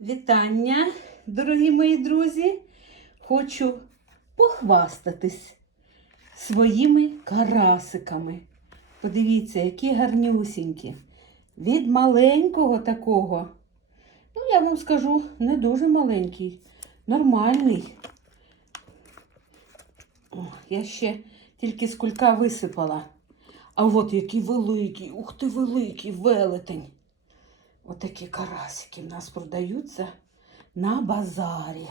Вітання, дорогі мої друзі! Хочу похвастатись своїми карасиками. Подивіться, які гарнюсінькі. Від маленького такого. Ну, я вам скажу, не дуже маленький, нормальний. О, я ще тільки з кулька висипала. А от який великий, ух ти, великий велетень. Отакі карасики в нас продаються на базарі.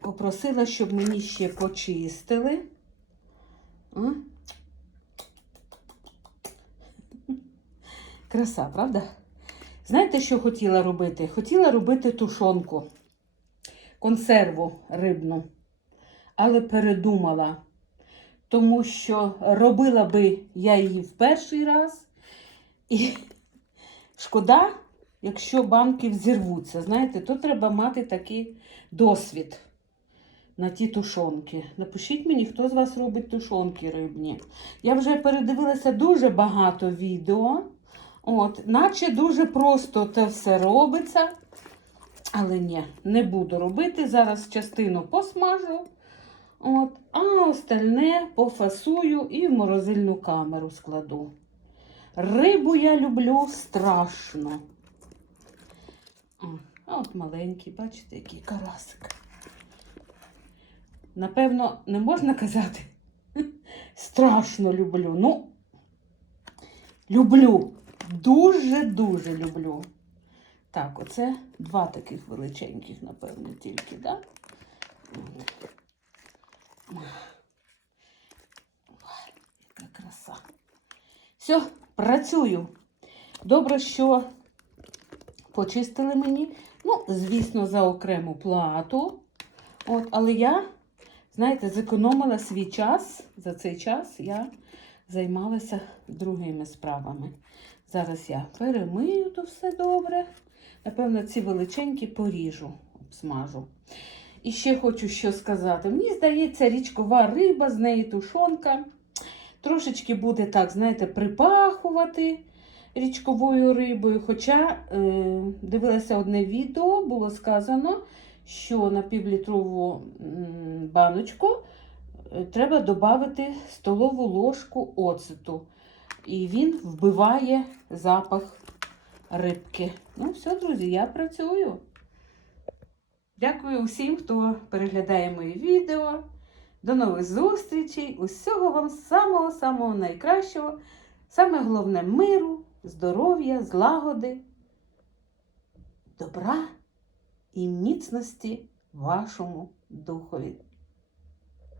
Попросила, щоб мені ще почистили. А? Краса, правда? Знаєте, що хотіла робити? Хотіла робити тушонку, консерву рибну, але передумала, тому що робила би я її в перший раз. І Шкода, якщо банки взірвуться, знаєте, то треба мати такий досвід на ті тушонки. Напишіть мені, хто з вас робить тушонки рибні. Я вже передивилася дуже багато відео. От, наче дуже просто це все робиться. Але ні, не буду робити. Зараз частину посмажу. От, а остальне пофасую і в морозильну камеру складу. Рибу я люблю страшно. А от маленький, бачите, який карасик. Напевно, не можна казати. Страшно люблю. Ну, люблю. Дуже-дуже люблю. Так, оце два таких величеньких, напевно, тільки, так? Да? Яка краса. Все, працюю. Добре, що почистили мені. Ну, звісно, за окрему плату. От, але я, знаєте, зекономила свій час. За цей час я займалася другими справами. Зараз я перемию то все добре. Напевно, ці величенькі поріжу, обсмажу. І ще хочу що сказати. Мені здається, річкова риба, з неї тушонка. Трошечки буде так, знаєте, припахувати річковою рибою. Хоча е, дивилася одне відео, було сказано, що на півлітрову баночку е, треба додати столову ложку оцету. І він вбиває запах рибки. Ну, все, друзі, я працюю. Дякую усім, хто переглядає мої відео. До нових зустрічей. Усього вам самого-самого найкращого. Саме головне миру, здоров'я, злагоди, добра і міцності вашому духові.